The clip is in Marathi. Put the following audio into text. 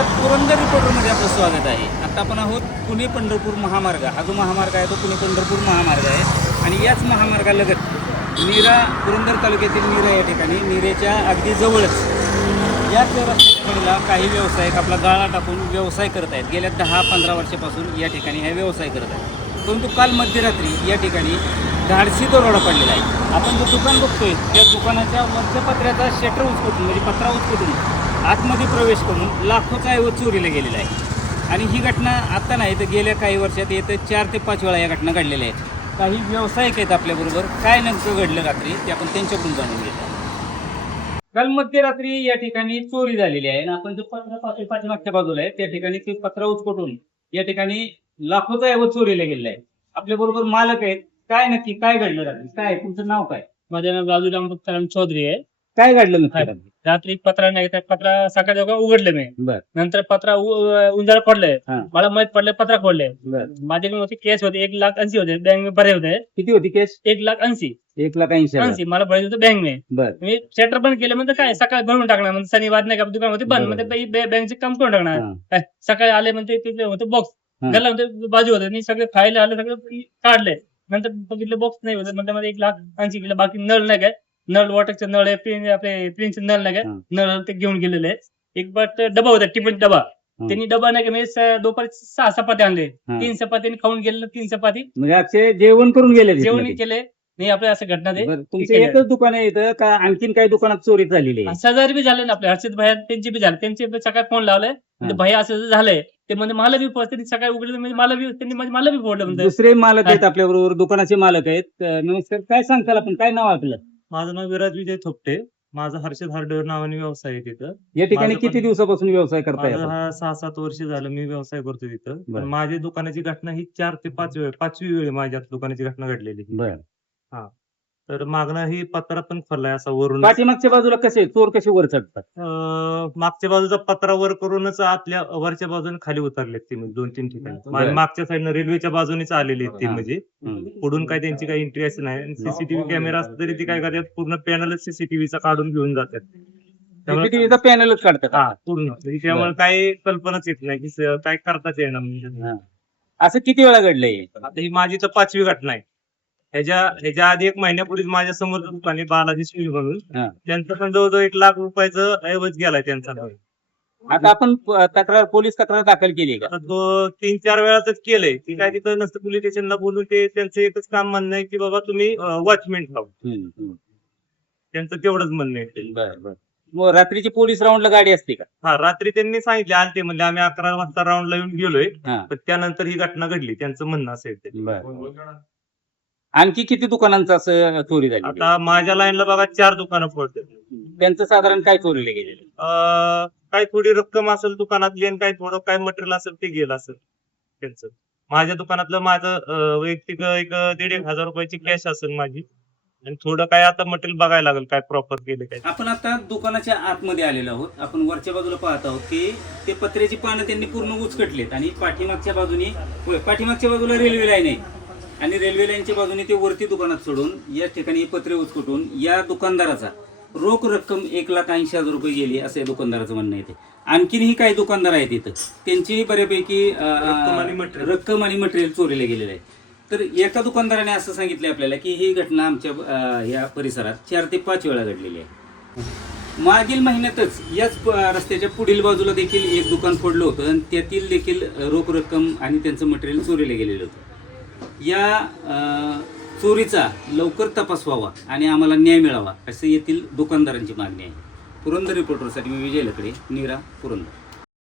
नमस्कार, पुरंदर रिपोर्टरमध्ये आपलं स्वागत आहे. आता आपण आहोत पुणे पंढरपूर महामार्ग. हा जो महामार्ग आहे तो पुणे पंढरपूर महामार्ग आहे आणि याच महामार्गालगत नीरा, पुरंदर तालुक्यातील नीरा या ठिकाणी, नीरेच्या अगदी जवळच याच रस्त्याकडीला काही व्यावसायिक आपला गाळा टाकून व्यवसाय करत आहेत. गेल्या 10-15 वर्षापासून या ठिकाणी हा व्यवसाय करत आहेत. परंतु काल मध्यरात्री या ठिकाणी धाडसी दरोडा पडलेला आहे. आपण जो दुकान बघतोय त्या दुकानाच्या वरच्या पत्र्याचा शटर उचकटून, म्हणजे पत्रा उचकटून आतमध्ये प्रवेश करून लाखोचा ऐवज चोरीला गेलेला आहे. आणि ही घटना आत्ता नाही तर गेल्या काही वर्षात येतं 4 ते 5 वेळा या घटना घडलेल्या आहेत. काही व्यावसायिक आहेत आपल्याबरोबर. काय नेमकं घडलं रात्री ते आपण त्यांच्याकडून जाणून घेतो. काल मध्यरात्री या ठिकाणी चोरी झालेली आहे आणि आपण जो पत्रा पाठीमागच्या बाजूला आहे त्या ठिकाणी ते पत्रा उचकटून या ठिकाणी लाखोचा ऐवज चोरीला गेलेला आहे. आपल्याबरोबर मालक आहेत. काय नक्की काय घडलं रात्री? काय तुमचं नाव काय? माझं नाव राजू राम चौधरी आहे. काय घडलं नक्की? रात्री पत्रा नाही, पत्रा सकाळी दोघं उघडले मी. बर. नंतर पत्रा उंजाळ पडले. हा. मला माहित पडले पत्रा खोडले. बर. माझ्याकडे होते केस होते 1,80,000 होते, बँक में भरे होते. किती होती केस? 1,80,000. 1,80,000. मला भरायचे होते बँक में. बर. मी शटर बंद केलं म्हणजे काय सकाळी भरून टाकणार म्हणजे शनिवार नाही का दुकान होते बंद म्हणजे बँकचे काम करून टाकणार. काय सकाळी आले म्हणजे तिथे होते बॉक्स गल्ला होते बाजू होते आणि सगळे फाईल आले सगळे काढले. नंतर बघितले बॉक्स नाही होते म्हणजे मध्ये 1,80,000 गेले. बाकी नळ नाही काय, नळ वॉटरचे नळ आहे, आपले प्रिन्सचे नळ नाही काय, नळ ते घेऊन गेलेले. एक बट डबा होता टिफिन डबा, त्यांनी डबा नाही का मी दुपारी 6 चपाती आणले. 3 चपाती खाऊन गेले. 3 चपाती म्हणजे अक्षय जेवण करून गेले. जेवण केले नाही. आपल्या असं घटना ते तुमचं एकच दुकान आहे इथं का आणखीन काही दुकानात चोरी झालेली आहे? शेजारी बी झाले ना आपले हर्षित भाई त्यांचे बी झाले. त्यांचे सकाळी फोन लावले म्हणजे भाई असं झालंय ते म्हणजे मला बी त्यांनी सकाळी उघडले म्हणजे मला बी त्यांनी म्हणजे मला बी फोडलं म्हणजे. दुसरे मालक आहेत आपल्या बरोबर, दुकानाचे मालक आहेत. नमस्कार, काय सांगताल आपण? काय नाव आपलं? माझं नाव विराज विजय थोपटे. माझा हर्षद हार्डवेअर नावाने व्यवसाय आहे तिथं. या ठिकाणी माझं किती दिवसापासून व्यवसाय करताय? माझा हा 6-7 वर्ष झालं मी व्यवसाय करतो तिथं. बरं. पण माझ्या दुकानाची घटना ही 4 ते 5 वेळ 5वी वेळ माझ्या दुकानाची घटना घडलेली. बर. तर मागणं ही पत्रा पण खोललाय असा वरून. पाठीमागच्या बाजूला कसे चोर कसे वर चढतात? मागच्या बाजूचा पत्रा वर करूनच आतल्या वरच्या बाजूने खाली उतरलेत ते 2-3 ठिकाणी. माझ्या मागच्या साईडनं रेल्वेच्या बाजूनेच आलेले आहेत ते म्हणजे. पुढून काय त्यांची काही एंट्री असं नाही. सीसीटीव्ही कॅमेरा असला तरी ते काय करतात पूर्ण पॅनलच सीसीटीव्हीचा काढून घेऊन जातात. सीसीटीव्हीचा पॅनलच काढतात. हा पूर्ण. त्यामुळे काही कल्पनाच येत नाही की काय करताच येणार म्हणजे. असं किती वेळा घडलंय? आता ही माझी तर 5वी घटना आहे. ह्याच्या आधी 1 महिन्यापूर्वीच माझ्या समोर दुकान आहे बालाजी स्वीट म्हणून. त्यांचं पण जवळजवळ 1 लाख रुपयाचं ऐवज गेलाय त्यांचा. आता आपण पोलीस तक्रार दाखल केली का? आता तो 3-4 वेळाच केलंय. ती काय तिथं नसतं पोलीस स्टेशनला बोलून ते त्यांचं एकच काम म्हणणं आहे की बाबा तुम्ही वॉचमेन ठेवा. त्यांचं तेवढंच म्हणणं आहे. बरं. मग रात्रीची पोलीस राऊंडला गाडी असते का? हा, रात्री त्यांनी सांगितले आलते म्हणजे आम्ही 11 वाजता राऊंडला येऊन गेलोय. पण त्यानंतर ही घटना घडली त्यांचं म्हणणं असेल ते. आणखी किती दुकानांचं असं चोरी झाली? आता माझ्या लाईनला बघा 4 दुकानं पडतात. त्यांचं साधारण काय चोरीला गेलेलं? काही थोडी रक्कम असेल दुकानातली आणि काही थोडं काय मटेरियल असेल ते गेलं असेल त्यांचं. माझ्या दुकानातलं माझं वैयक्तिक 1,500 रुपयाची कॅश असेल माझी आणि थोडं काय आता मटेरियल बघायला लागेल काय प्रॉपर गेले काय. आपण आता दुकानाच्या आतमध्ये आलेलो आहोत. आपण वरच्या बाजूला पाहत आहोत की ते पत्र्याची पानं त्यांनी पूर्ण उचकटलेत आणि पाठीमागच्या बाजूला रेल्वे लाईन आहे आणि रेल्वे लाईनच्या बाजूने ते वरती दुकानात सोडून या ठिकाणी पत्रे उचकटून या दुकानदाराचा रोख रक्कम 1,80,000 रुपये गेली असं या दुकानदाराचं म्हणणं आहे. आणखीनही काही दुकानदार आहेत इथं, त्यांची बऱ्यापैकी रक्कम आणि मटेरियल चोरीला गेलेलं आहे. तर एका दुकानदाराने असं सांगितलं आपल्याला की ही घटना आमच्या या परिसरात 4 ते 5 वेळा घडलेली आहे. मागील महिन्यातच याच रस्त्याच्या पुढील बाजूला देखील एक दुकान फोडलं होतं आणि त्यातील देखील रोख रक्कम आणि त्यांचं मटेरियल चोरीला गेलेलं होतं. या चोरीचा लवकर तपास व्हावा आणि आम्हाला न्याय मिळावा असं येथील दुकानदारांची मागणी आहे. पुरंदर रिपोर्टरसाठी मी विजय लकडे, नीरा, पुरंदर.